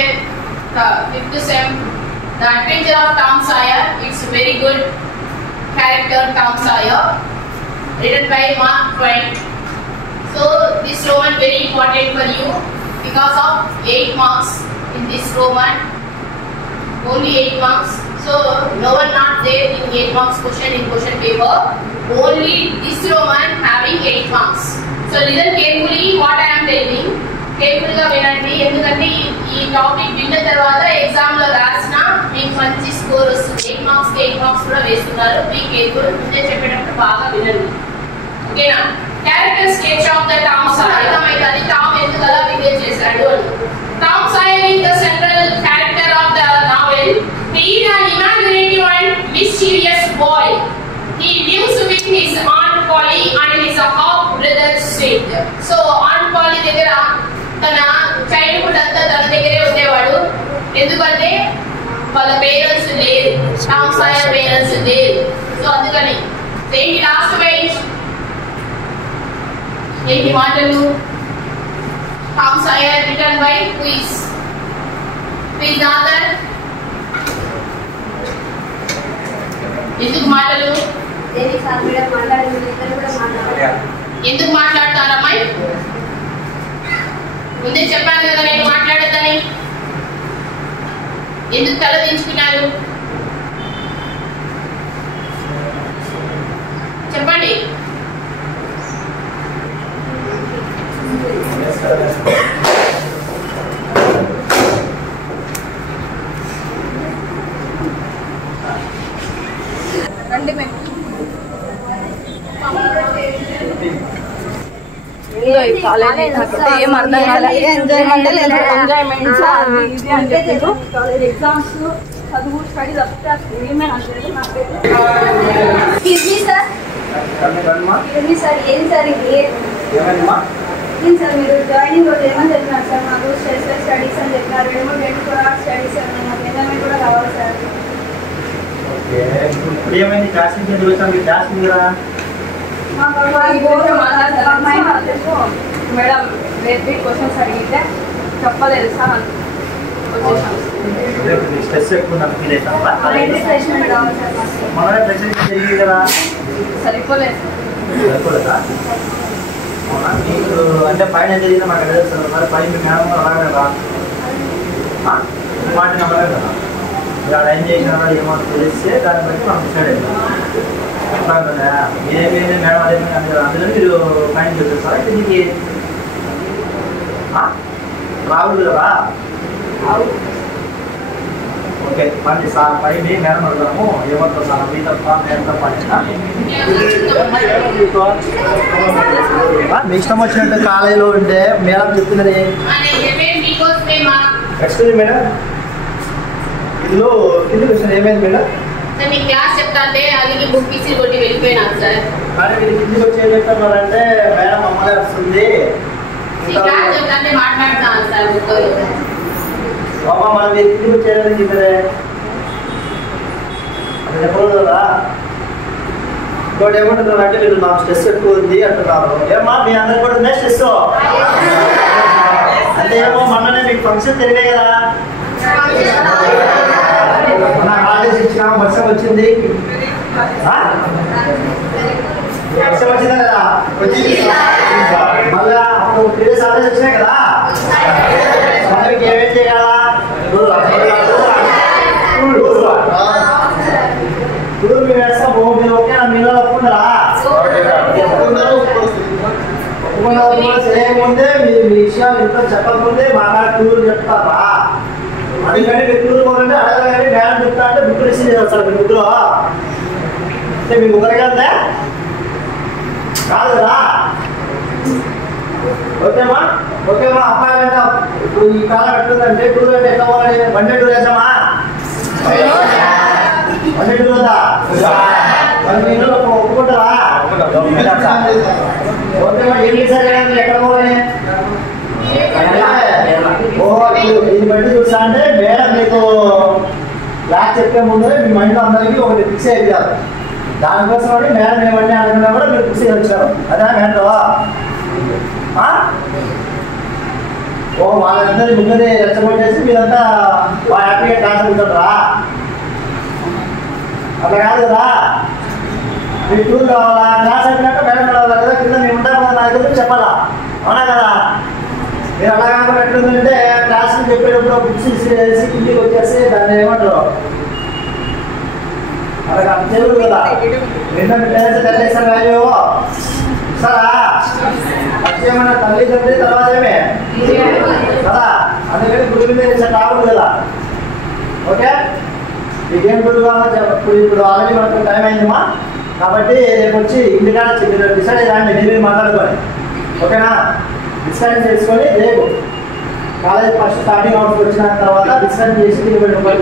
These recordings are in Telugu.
year, 5th sem, The Adventure of Tom Sawyer. It's a very good character, Tom Sawyer, written by Mark Twain. So this Roman very important for you because of 8 marks in this Roman. Only 8 marks. So no one not there in 8 marks question in question paper. Only this Roman having 8 marks. So listen carefully what I am telling. Careful గా వినండి, ఎందుకంటే ఈ టాపిక్ విన్న తర్వాత ఎగ్జామ్ లో రాసినా మీకు మంచి స్కోర్ వస్తుంది. 8 మార్క్స్ 8 మార్క్స్ కూడా వేస్తున్నారు. బీ కేర్ఫుల్, ముందే చెప్పేటప్పుడు బాగా వినండి. ఓకేనా? Character sketch of the Tom Sawyer. అర్థమైంది టామ్ ఎందుకు అలా బిహేవ్ చేశాడు అని. Tom Sawyer is the central character of the novel. He is an imaginative and mischievous boy. He lives with his aunt Polly and his half brother Sid. So aunt Polly దగ్గర తన చైల్డ్హుడ్ అంతా తన దగ్గరే ఉండేవాడు. ఎందుకంటే వాళ్ళ పేరెంట్స్ లేరు, టామ్ సాయర్ పేరెంట్స్ లేరు. సో అందుకని ఏంటి లాస్ట్ పేజ్ ఏంటి మాటలు? Tom Sawyer written by please author. ఎందుకు మాటలు? ఎందుకు మాట్లాడతారమ్మాయి? ముందే చెప్పాను కదా నేను మాట్లాడద్దని. ఎందుకు తల దించుకున్నారు చెప్పండి. రండి మేము ఏం అర్థం కాలేదు. ఎంజాయ్మెంట్స్ అంటే ఎగ్జామ్స్ చదువు స్టడీ తప్పితే ఏమే అనలేదు నాకైతే. ఏం సార్ ఇది ఏం సార్ మీరు జాయినింగ్ రోజు ఏమని చెప్పినారు సార్? మాకు స్ట్రెస్ స్టడీస్ అని చెప్పినారు. 24 hours స్టడీస్ అని మాకు ఎంజాయ్మెంట్ కూడా కావాలి సార్. ఏమైంది క్లాసింగ్ ఎందుకు క్లాసింగ్ కదా మేడం రేపు క్వశ్చన్స్ అడిగితే చెప్పలేదు సార్. స్ట్రెస్ ఎక్కువ ఫీల్ అవుతాం కదా. సరిపోలేదు సరిపోలేదా? మీకు అంటే పైన జరిగిన మాకు తెలుస్తుంది. మరి పైన మేడం అలాగే కదా మాట నమ్మలే కదా. ఇక్కడ ఏం చేసినా ఏమో తెలిస్తే దాన్ని బట్టి మనం డిసైడ్ అవుతాం. మీరేమైంది మేడం అదేమైంది అందులో మీరు ఫైన్ చేస్తారు. అయితే దీనికి రావుడు కదా. ఓకే మళ్ళీ సార్ పైన మేడం అడుగుదాము ఏమంటారు సార్ మీ తప్ప మేము తప్ప మీ ఇష్టం వచ్చినట్టు కాలేజీలో ఉంటే మేడం చెప్తున్నది. ఎక్స్క్యూజ్ మేడం ఇందులో కిందకి వచ్చిన ఏమైంది మేడం? మీ క్లాస్ చెప్తాంటే అది బుక్ ఇచ్చి కొట్టి వెళ్ళిపోయినాను సార్. కానీ మీరు కిందకి వచ్చి ఏం చెప్తున్నారంటే మేడం అమ్మగారు వస్తుంది క్లాస్ చెప్తాంటే మాట్లాడుతున్నాను సార్. బాబా మనం మీరు కిందకి వచ్చేయాలని చెప్పారే అది చెప్పకూడదు కదా. ఇంకోటి ఏమంటున్నారు అంటే మీరు నాకు స్ట్రెస్ ఎక్కువ ఉంది అంటున్నారు. ఏమా మీ అందరికి కూడా ఉందా స్ట్రెస్? అంటే ఏమో మొన్ననే మీకు ఫంక్షన్ జరిగాయి కదా. హాలిడేస్ ఇచ్చినా వర్షం వచ్చింది. వర్షం వచ్చిందా కదా? మళ్ళా అప్పుడు 3 days హాలిడేస్ వచ్చినాయి కదా. మనకి ఏమేం చేయాలా? టూర్ మీరు వేస్తాం మీరు ఓకే మీలో ఒప్పుకుంటారా? చేయకముందే మీరు మీ విషయాలు ఇంట్లో చెప్పకముందే బాగా టూర్ చెప్తారా? అందుకని మీరు టూర్ పోవాలంటే అడగగానే మేడం చెప్తా అంటే బుక్ రిసీవ్ చేస్తారు. మీ బుక్లో అంటే మీ ముగ్గురుగా ఉందా కాదు కదా. ఓకేమా ఓకేమా అబ్బాయి అంటే ఇప్పుడు ఈ కాలం ఎట్లుందంటే టూర్ అంటే ఎట్లా పోవాలి? 1 day టూర్ వేసామా? 1 day టూర్ ఉందా? మీరు ఒప్పుకుంటారా? ఓకేమా ఏం చేశారు? ఎక్కడ పోవాలి? దీన్ని బట్టి చూస్తా అంటే మేడం మీకు క్లాస్ చెప్పే ముందే మీ మైండ్ అందరికీ ఒకటి ఫిక్స్ అయిపోయారు. దానికోసం అని మేడం ఏమన్నా అనుకున్నా కూడా మీరు ఫిక్స్ వచ్చారు. అదే మేడం ఓ వాళ్ళందరూ ముందే రెచ్చగొట్టేసి మీరంతా హ్యాపీగా డాన్స్ ఉంటారా? అట్లా కాదు కదా. మీ టూర్ కావాలా డాన్స్ అయిపోయినాక మేడం కావాలా కదా, కింద మేము ఉంటాం కదా, నాకు తెలిసి చెప్పాలా, అవునా కదా? మీరు అలా కాకుండా ఎట్లుందంటే క్లాసులు చెప్పేటప్పుడు బుక్స్ ఇచ్చేసి ఇంటికి వచ్చేసి దాన్ని ఏమంటారు అలా తెలుగు కదా. ఏంటంటే పేరెంట్స్ తెలియజేస్తారు వాల్యూ సరా ఏమన్నా తల్లి తండ్రి తర్వాత ఏమే కదా, అందుకని గుడి మీద రావద్దు కదా. ఓకే, మీకేం గుడి కావాలో ఇప్పుడు ఆల్రెడీ మనకు టైం అయిందమ్మా, కాబట్టి రేపు వచ్చి ఇంటికాడ డిసైడ్ అయ్యండి, మీరు మాట్లాడుకోండి. ఓకేనా? డిస్కషన్ చేసుకొని రేపు కాలేజ్ ఫస్ట్ స్టార్టింగ్ అవర్స్ వచ్చిన తర్వాత డిస్కషన్ చేసి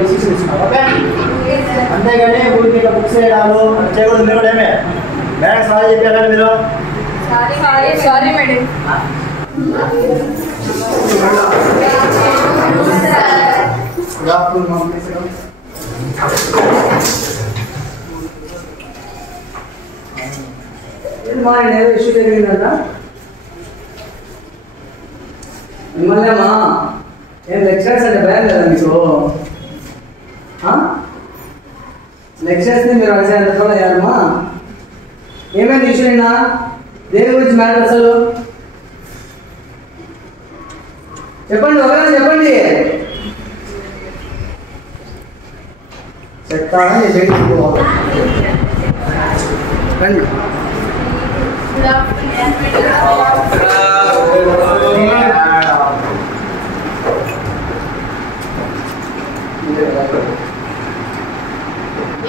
డిసిషన్ ఇస్తున్నాం. ఓకే, అంతేగాని ఊరికి ఇట్లా బుక్స్ చేయడాలు చేయకూడదు. మీరు కూడా ఏమే మేడం సారీ చెప్పారా మీరు? Sorry madam. మా నేను ఇష్యూ జరిగిందట మిమ్మల్ని అమ్మా. ఏం లెక్చరర్స్ అంటే భయం కదా మీకు? లెక్చరర్స్ని మీరు అడిగేంత కూడా అయ్యారమ్మా. ఏమైంది ఇష్యూ అయినా? దేని గురించి మ్యాటర్ అసలు చెప్పండి, ఒకరైనా చెప్పండి. చెప్తానా రండి.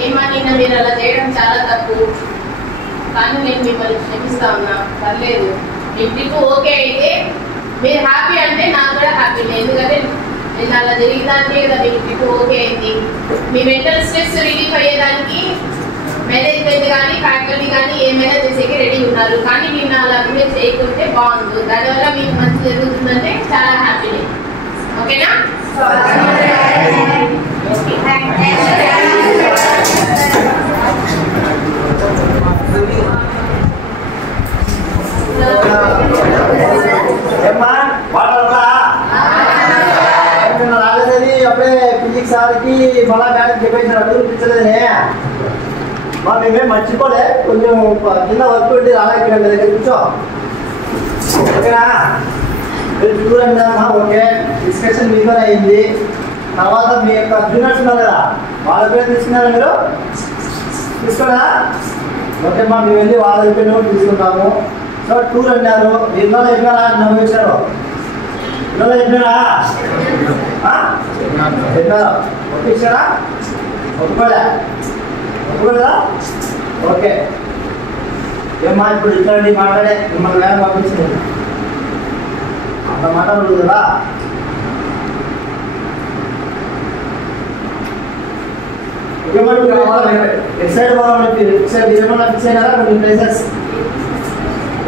ఏమా నిన్న మీరు అలా చేయడం చాలా తప్పు, కానీ నేను మిమ్మల్ని క్షమిస్తా ఉన్నా. పర్లేదు, మీ ట్రిప్ ఓకే అయితే మీరు హ్యాపీ అంటే నాకు కూడా హ్యాపీ. ఎందుకంటే నేను అలా జరిగిందానికే కదా మీకు ట్రిప్ ఓకే అయింది. మీ మెంటల్ స్ట్రెస్ రిలీఫ్ అయ్యేదానికి మేనేజ్మెంట్ కానీ ఫ్యాకల్టీ కానీ ఏమైనా చేసేకి రెడీ ఉన్నారు. కానీ నిన్న అలా బిహేవ్ చేయకుంటే బాగుంది. దానివల్ల మీకు మంచి జరుగుతుందంటే చాలా హ్యాపీ. ఓకేనా? ఏమ్మా వాళ్ళ రాలేదని అప్పుడే ఫిజిక్స్ సార్కి మళ్ళా మేడం చెప్పేసిన అడుగుపించలేదనే మా మేమేం మర్చిపోలే. కొంచెం కింద వర్క్ పెట్టి రాలేక మీ దగ్గర కూర్చో. ఓకేనా? మీరు టూర్ అంటామా? ఓకే, డిస్కషన్ మీతో అయింది. తర్వాత మీ యొక్క జూనియర్స్ ఉన్నారు కదా, వాళ్ళ పేరు తీసుకున్నారా మీరు? తీసుకోరా? ఓకే మా మేము వెళ్ళి వాళ్ళ పేరు తీసుకుంటాము. సో టూర్ అన్నారు, ఇళ్ళలో చెప్పినారా? నవ్వు ఇచ్చారు. ఇళ్ళలో చెప్పినారా? చెప్పినారా? ఓకే ఇచ్చారా? ఒప్పుకోలే? ఒప్పుకోలేదా? ఓకే. ఏమ్మా ఇప్పుడు ఇట్లాంటి మాట్లాడే మిమ్మల్ని వేరే పంపించింది అంత మాట్లాడదు కదా. ఎట్ సైడ్ పోవాలి, ఇటు సైడ్ ఏమన్నా ఫిక్స్ అయినారా? కొన్ని ప్లేసెస్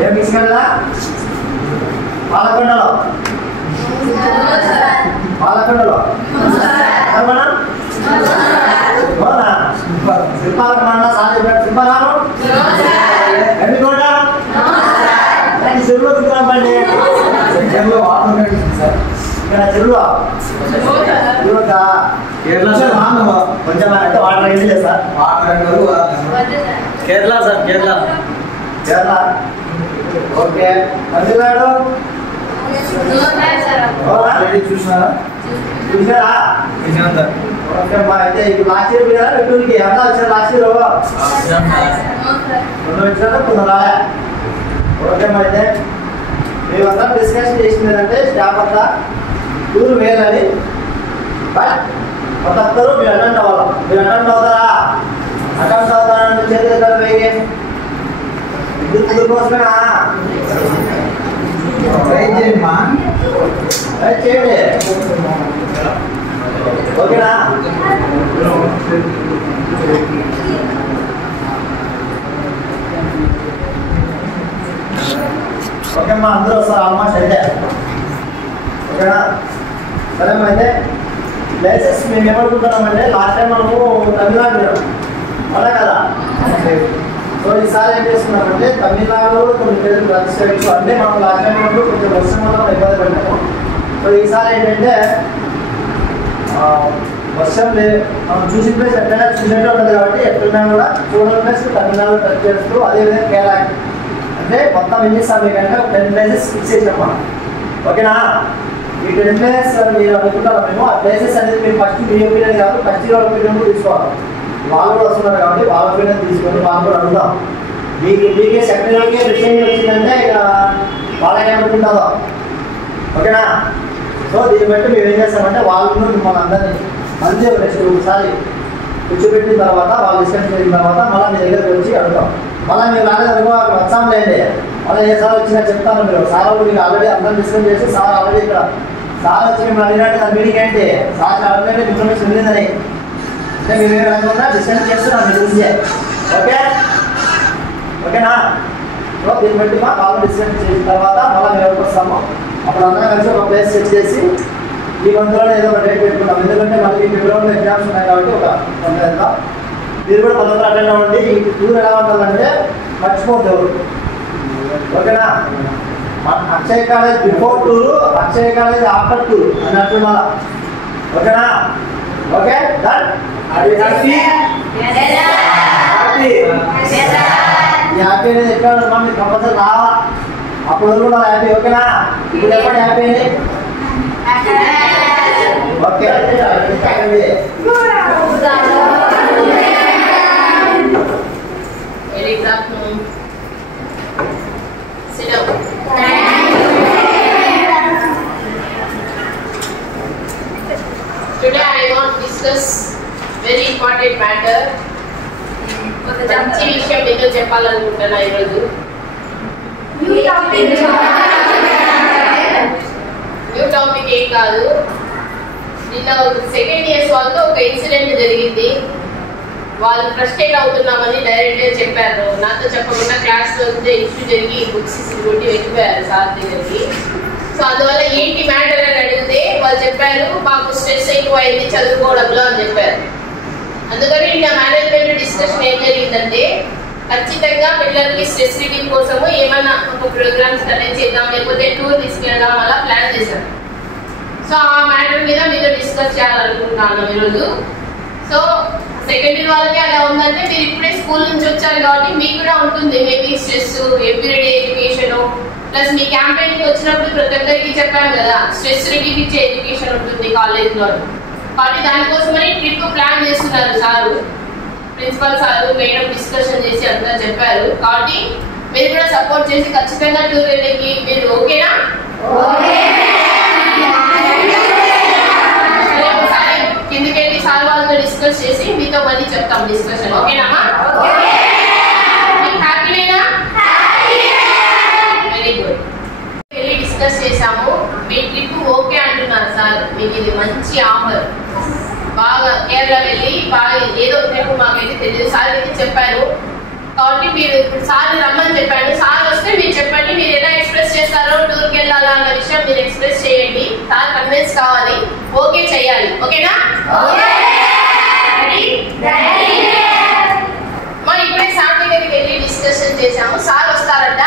ఏం ఫిక్స్ కదా? పాలకొండలో పాలకొండలో శిల్పాలకొండ సార్ శిల్పారామం ఎన్నికోట చెరువులో దిగుతామండి. చెరువులో ఇక్కడ చెరువులో కొంచెం అంటే వాటర్ అయింది sir. Kerala sir, Kerala. Kerala okay. Tamil Nadu చూసారా? చూసారా? ఓకే అమ్మా. అయితే ఇప్పుడు లాస్ట్ ఇయర్ కదా టూర్కి ఎంత వచ్చారు? లాస్ట్ ఇయర్ కొందరు వచ్చారా, కొందరు రాలే. ఓకే అమ్మా. అయితే మేమంతా డిస్కషన్ చేసింది ఏంటంటే స్టాఫ్ అంతా టూర్ వేయాలని, బట్ ప్రతి ఒక్కరు మీరు అటెండ్ అవ్వాలి. మీరు అటెండ్ అవుతారా? అటెండ్ అవుతారంటే చేతులు ఎక్కడ వేయి. టూర్ కోసమేనా? ట్రై చేయండి. ఓకేనా? ఓకే అమ్మా, అందరూ వస్తారు ఆల్మోస్ట్ అయితే. ఓకేనా? సరే అమ్మా. అయితే ప్లేసెస్ మేము ఏమనుకుంటున్నామంటే లాస్ట్ టైం మనము తమిళనాడు వెళ్ళాం, అవునా కదా? సో ఈసారి ఏం చేస్తున్నామంటే తమిళనాడు కొన్ని ప్లేసెస్ స్టేట్స్ అంటే మనం లాస్ట్ టైం కొంచెం వర్షం వల్ల ఇబ్బంది పడ్డాము. సో ఈసారి ఏంటంటే వర్షం మనం చూసిన ప్లేస్ ఎక్కడైనా చూసినట్టు ఉంటుంది కాబట్టి ఎక్కడైనా కూడా చూడని ప్లేస్ తమిళనాడు టచ్ చేస్తూ అదేవిధంగా కేరళ అంటే మొత్తం ఏం చేస్తాం మీకంటే 10 ప్లేసెస్ ఫిక్స్ చేసాం మనం. ఓకేనా? ఈ 10 ప్లేసెస్ మీరు అనుకుంటారు మేము ఆ ప్లేసెస్ అనేది మీరు ఫస్ట్ మీ ఒపీనియన్ కాదు ఫస్ట్ వాళ్ళ ఒపీనియన్ కూడా తీసుకోవాలి. వాళ్ళు కూడా వస్తున్నారు కాబట్టి వాళ్ళ ఒపీనియన్ తీసుకొని వాళ్ళు కూడా అడుగుదాం. మీకే సెకండరీకి రిసైన్ వచ్చిందంటే ఇక వాళ్ళకి ఏమనుకుంటుందో. ఓకేనా? సో దీన్ని బట్టి మేము ఏం చేస్తామంటే వాళ్ళు మిమ్మల్ని అందరినీ మంచిగా నెక్స్ట్ ఒకసారి కూర్చోబెట్టిన తర్వాత వాళ్ళు డిస్కషన్ చేసిన తర్వాత మళ్ళీ మీ దగ్గరికి వచ్చి అడుగుతాం. మళ్ళీ మీరు రాలేదనుకో అక్కడ వచ్చాంలేండి మళ్ళీ ఏ సార్ వచ్చినా చెప్తాను. మీరు సార్ మీకు ఆల్రెడీ అందరం డిస్కస్ చేసి సార్ ఆల్రెడీ ఇక్కడ సార్ వచ్చి మిమ్మల్ని అడిగినట్టు దాని మీటింగ్ ఏంటి సార్ ఆల్రెడీ ఇన్ఫర్మేషన్ ఉండిందని అంటే మేము ఏమి అనుకున్నా డిస్కస్ చేస్తున్నాం మీ గురించి. ఓకేనా? సో దీన్ని బట్టి మా వాళ్ళు డిస్కస్ చేసిన తర్వాత మళ్ళీ మేము ఎవరికి వస్తాము అప్పుడు అందరం కలిసి ఒక ప్లేస్ సెట్ చేసి ఈ మంత్లోనే ఏదో ఒక డేట్ పెట్టుకుంటాం. ఎందుకంటే మనకి ఫిబ్రవరిలో ఎగ్జామ్స్ ఉన్నాయి కాబట్టి ఒక కొంత వెళ్తాం. మీరు కూడా కొంతమంది అటెండ్ అవ్వండి. ఈ టూర్ ఎలా ఉంటుందంటే మర్చిపోతారు. ఓకేనా? మన Akshay college before tour Akshay college after tour అన్నట్టు మళ్ళా. ఓకేనా? Okay done. హ్యాపీ అనేది ఎక్కడ మీకు కంపల్సరీ రావా అప్పుడు కూడా హ్యాపీ. ఓకేనా? ఇప్పుడు ఎప్పుడు హ్యాపీ అండి? Okay Today I want to discuss very important matter. మంచి విషయం మీతో చెప్పాలనుకుంటున్నా ఈరోజు. న్యూ టాపిక్ ఏం కాదు. నిన్న సెకండ్ ఇయర్స్ వాళ్ళతో ఒక ఇన్సిడెంట్ జరిగింది. వాళ్ళు ఫ్రస్ట్రేట్ అవుతున్నామని డైరెక్ట్గా చెప్పారు. నాతో చెప్పకుండా క్లాస్లో ఇష్యూ జరిగి బుక్స్ కొట్టి వెళ్ళిపోయారు సార్ దగ్గరికి. సో అందువల్ల ఏంటి మ్యాటర్ అని అడిగితే వాళ్ళు చెప్పారు మాకు స్ట్రెస్ ఎక్కువైంది చదువుకోవడంలో అని చెప్పారు. అందుకని నా మేనేజ్మెంట్ డిస్కషన్ ఏం జరిగిందంటే ఖచ్చితంగా పిల్లలకి స్ట్రెస్ రిలీఫ్ కోసము ఏమైనా ఒక ప్రోగ్రామ్స్ కండక్ట్ చేద్దాం లేకపోతే టూర్ తీసుకెళ్దాం అలా ప్లాన్ చేశారు. సో ఆ మ్యాటర్ మీద మీతో డిస్కస్ చేయాలనుకుంటున్నాను ఈరోజు. సో సెకండ్ ఇయర్ వాళ్ళకి అలా ఉందంటే మీరు ఇప్పుడే స్కూల్ నుంచి వచ్చారు కాబట్టి మీకు కూడా ఉంటుంది maybe stress everyday education plus మీ క్యాంపెయిన్కి వచ్చినప్పుడు ప్రతి ఒక్కరికి చెప్పాను కదా స్ట్రెస్ రిలీఫ్ ఇచ్చే ఎడ్యుకేషన్ ఉంటుంది కాలేజ్లో. కాబట్టి దానికోసమని ట్రిప్ ప్లాన్ చేస్తున్నారు sir, principal sir, madam discussion చేసి అంతా చెప్పారు. కాబట్టి మీరు కూడా సపోర్ట్ చేసి ఖచ్చితంగా టూర్ వెళ్ళకి మీరు ఓకేనా? ఒకసారి కిందకి వెళ్ళి సార్ వాళ్ళతో డిస్కస్ చేసి మీతో మళ్ళీ చెప్తాం డిస్కషన్. ఓకేనామా? మీకు హ్యాపీనేనా? Very good. వెళ్ళి డిస్కస్ చేసాము. మీ ట్రిప్ ఓకే అంటున్నారు సార్. మీకు ఇది మంచి ఆఫర్. బాగా కేరళ వెళ్ళి బాగా ఏదో ట్రిప్ మాకైతే తెలియదు సార్ అయితే చెప్పారు. కాబట్టి మీరు ఇప్పుడు సార్ రమ్మని చెప్పాడు. సార్ వస్తే మీరు చెప్పండి మీరు ఎలా ఎక్స్ప్రెస్ చేస్తారో టూర్కి వెళ్ళాలా అన్న విషయం మీరు ఎక్స్ప్రెస్ చేయండి. సార్ కన్విన్స్ కావాలి, ఓకే చెయ్యాలి. ఓకేనా? మరి ఇప్పుడే సార్ దగ్గరికి వెళ్ళి డిస్కషన్ చేసాము. సార్ వస్తారట.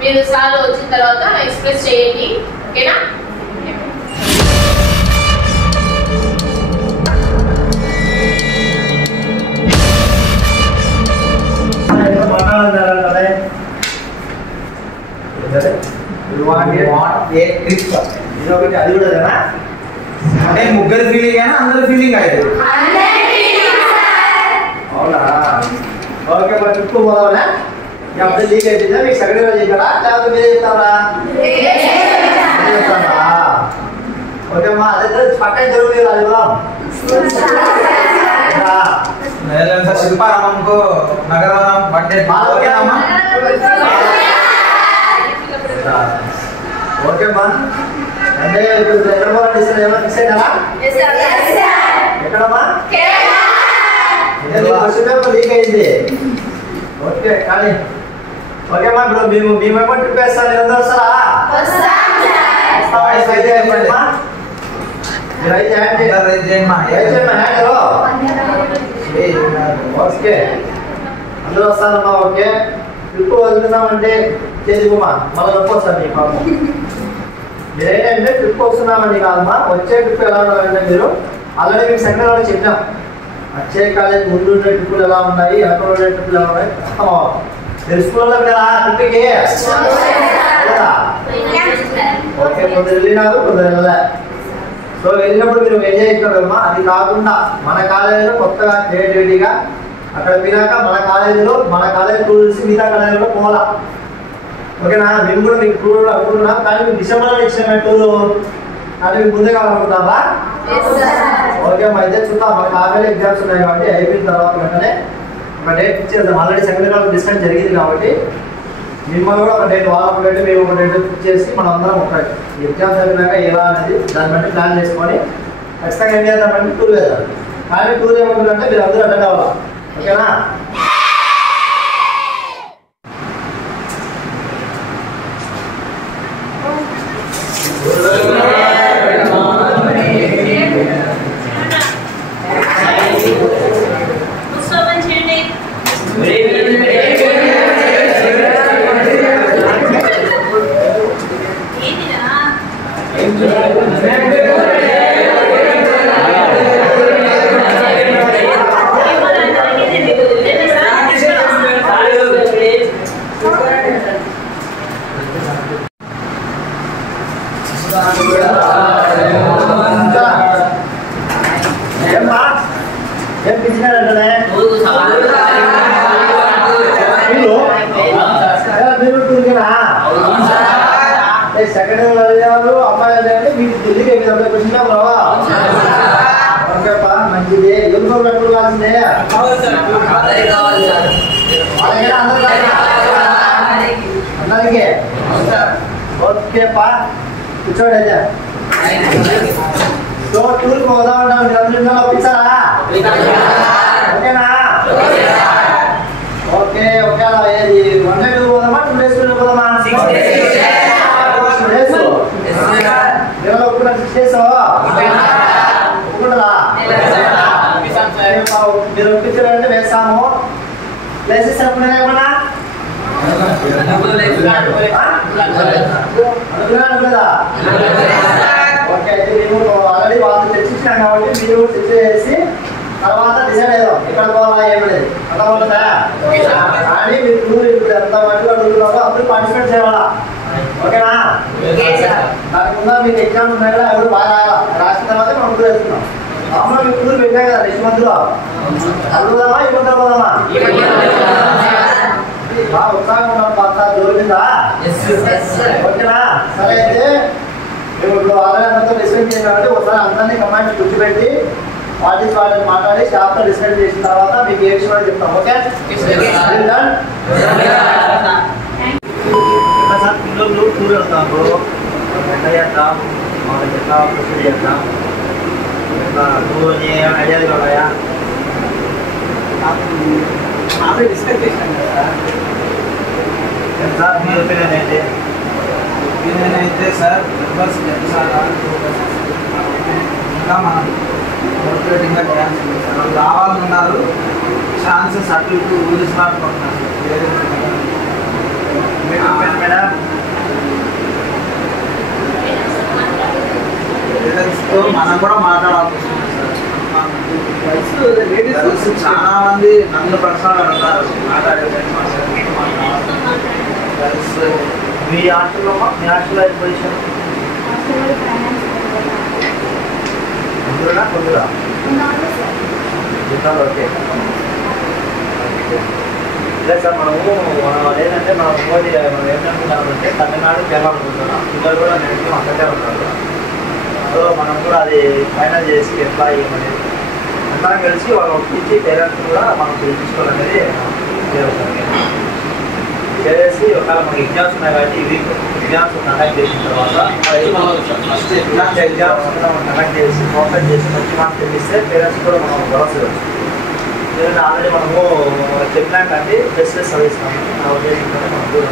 మీరు సార్ వచ్చిన తర్వాత ఎక్స్ప్రెస్ చేయండి. ఓకేనా? ఇదొకటి అది కూడా కదా అంటే ముగ్గురు ఫీలింగ్ అయినా అందరు ఫీలింగ్ అయ్యారు. అవునా? ఓకే మరి ట్రిప్ పోదామా? అప్పుడు లీక్ అయిపోయిందా మీకు సెకండ్ ఇయర్ చెప్పారా లేకపోతే మీరే చెప్తారా? ఓకే అమ్మా అదే పక్కన జరుగుతుంది అది కూడా శిల్పారామంకు నగరవనం బడ్జెట్ ఓకేనమ్మా? ఓకేమ్మా. అంటే ఇప్పుడు ఎక్కడ పోవాలి ఏమన్నా ఫిక్స్ అయినారా? ఎక్కడమ్మా? క్వశ్చన్ పేపర్ లీక్ అయింది. ఓకే కానీ ఓకేమ్మా ఇప్పుడు మేమేమో ట్రిప్ వేస్తాను మీరు అందరూ వస్తారా? ఓకే అందరూ వస్తానమ్మా. ఓకే ట్రిప్ వెళ్తున్నామంటే చేసిపోమా మళ్ళీ నొప్పి వస్తాను మీ పాపం. మీరేంటంటే ట్రిప్ వస్తున్నామని కాదమ్మా, వచ్చే ట్రిప్ ఎలా ఉండాలంటే మీరు ఆల్రెడీ మీకు సెకండ్ వాళ్ళు చెప్పినాం. వచ్చే కాలేజ్ ముందు ఉండే ట్రిప్పులు ఎలా ఉన్నాయి, వెనక ఉండే ట్రిప్పులు ఎలా ఉన్నాయి తెలుసుకోవాలి కదా. ట్రిప్కి ఓకే, కొందరు వెళ్ళినారు, కొందరు వెళ్ళలే. సో వెళ్ళినప్పుడు మీరు ఎంజాయ్ చేస్తున్నారమ్మా. అది కాకుండా మన కాలేజీలో కొత్తగా క్రియేటివిటీగా అక్కడ పోయినాక మన కాలేజ్ టూర్స్ మిగతా కాలేజీలో పోవాలా. ఓకేనా? మేము కూడా మీకు టూర్ అనుకుంటున్నాం, కానీ మీకు డిసెంబర్లో ఇచ్చిన టూరు కానీ మీకు ముందే కావాలనుకుంటారా? ఓకే, మా అయితే చూద్దాం. మనకు ఆమెలో ఎగ్జామ్స్ ఉన్నాయి కాబట్టి అయిపోయిన తర్వాత వెంటనే ఒక డేట్ ఫిక్స్ చేద్దాం. ఆల్రెడీ సెకండ్ ఇయర్ డిస్కస్ జరిగింది కాబట్టి మిమ్మల్ని కూడా ఒక డేట్, వాళ్ళ ఒక డేట్, మేము ఒక డేట్ ఫిక్స్ చేసి మనం అందరం ఒక ఎగ్జామ్స్ అయిపోయినాక ఎలా అనేది దాన్ని బట్టి ప్లాన్ చేసుకొని ఖచ్చితంగా ఏం చేద్దామంటే టూర్ వేద్దాం. కానీ టూర్ ఏమంటుందంటే మీరు అందరూ అటెండ్ అవ్వాలి. ఓకేనా? ఏం పిలిచినారంటే మీరు టూర్కినా సెకండ్ వాళ్ళు అమ్మాయిలు మీకు ఢిల్లీకి వచ్చినాం రావా? ఓకేపా, మంచిది. ఎవరికో పెట్టుకోవాల్సిందే అందరికీ. ఓకేపా, కూర్చోండి అయితే. సో టూర్కి పోదాం అంటాం, మీరు అందరూ ఒప్పించారా? ఓకేనా? ఓకే, ఒకేలా ఏది 1 day టూర్ పోదామా, 2 days టూర్ పోదామా? 6 days. ఒప్పుకున్నా 6 days ఒప్పుకుంటారా? మీరు ఒప్పించారంటే వేస్తాము. ప్లేసెస్ అనుకున్నారా ఏమన్నా? అనుకున్నా? ఓకే, అయితే మేము ఆల్రెడీ వాళ్ళు తెచ్చిచ్చినాం కాబట్టి మీరు తెచ్చి చేసి తర్వాత డిసైడ్ అయ్యాం ఎక్కడ పోవాలా ఏమనేది. అర్థం అవుతుందా? కానీ మీరు టూర్ ఇప్పుడు ఎంత మటుకు అడుగుతున్నారో అందరూ పార్టిసిపేట్ చేయాలా. ఓకేనా? దానికి ముందు మీకు ఎగ్జామ్స్ ఉన్నాయి కదా, ఎవరు బాగా రాసిన తర్వాత మనం టూర్ వేస్తున్నాం. అమ్మ మీకు టూర్ పెట్టాం కదా నెక్స్ట్ మంత్లో, అడుగుదామా ఈ మంత్లో పోదామా? బాగా ఉత్సాహంగా ఉన్నాం, బాగా దొరికిందా? ఓకేనా? సరే, అయితే మేము ఇప్పుడు ఆల్రెడీ అందరితో డిస్కస్ చేసినామంటే ఒకసారి అందరినీ కమాండ్స్ కూర్చోబెట్టి వాళ్ళని మాట్లాడి స్టాఫ్తో డిస్కస్ చేసిన తర్వాత మీకు ఏ విషయం చెప్తాం. ఓకే సార్, పిల్లలు టూర్ వెళ్తాము, ఎట్లా చేద్దాం, వాళ్ళకి ఎట్లా ప్రొసీడ్ చేద్దాం, ఎట్లా టూర్ అని ఐడియాలు ఉన్నాయా? ఆల్రెడీ డిస్కస్ చేసినాం కదా సార్, మీ ఒపీనియన్ ఏంటి? నేనైతే సార్ మెంబర్స్ ఇంకా మనం మోటివేటింగ్గా చేయాల్సింది సార్. వాళ్ళు రావాలన్నారు, ఛాన్సెస్ అటు ఇటు ఊరిస్తున్నారు. మేడం పేరెంట్స్తో మనం కూడా మాట్లాడాల్సి వస్తుంది సార్. లేడీస్ చాలా మంది నన్ను పర్సనల్ అడుగుతారు, మీ హాస్టల్లో మీ హాస్టల్లో పొజిషన్ కొందరా? ఓకే, లేదు సార్, మనం ఏంటంటే మనం మోదీ మనం ఏంటనుకుంటామంటే తమిళనాడు కేరళ అనుకుంటున్నాం. పిల్లలు కూడా నేను అక్కడే ఉన్నారు. సో మనం కూడా అది ఫైనల్ చేసి ఎట్లా ఏమనేది అందరం కలిసి వాళ్ళు ఒప్పించి పేరెంట్స్ కూడా మనం పిలిపించుకోవాలనేది చేసి ఒకవేళ మనకి ఎగ్జామ్స్ ఉన్నాయి కాబట్టి ఈ వీక్ ఎగ్జామ్స్ కండక్ట్ చేసిన తర్వాత ఫస్ట్ ఎగ్జామ్స్ కండక్ట్ చేసి ఫోకస్ చేసి మంచి మార్క్స్ తెప్పిస్తే పేరెంట్స్ కూడా మనం భరోసా ఇవ్వచ్చు. ఎందుకంటే ఆల్రెడీ మనము చెప్పినాక అంటే బెస్ట్ సర్వీస్ నా ఉద్దేశంతో మనం కూడా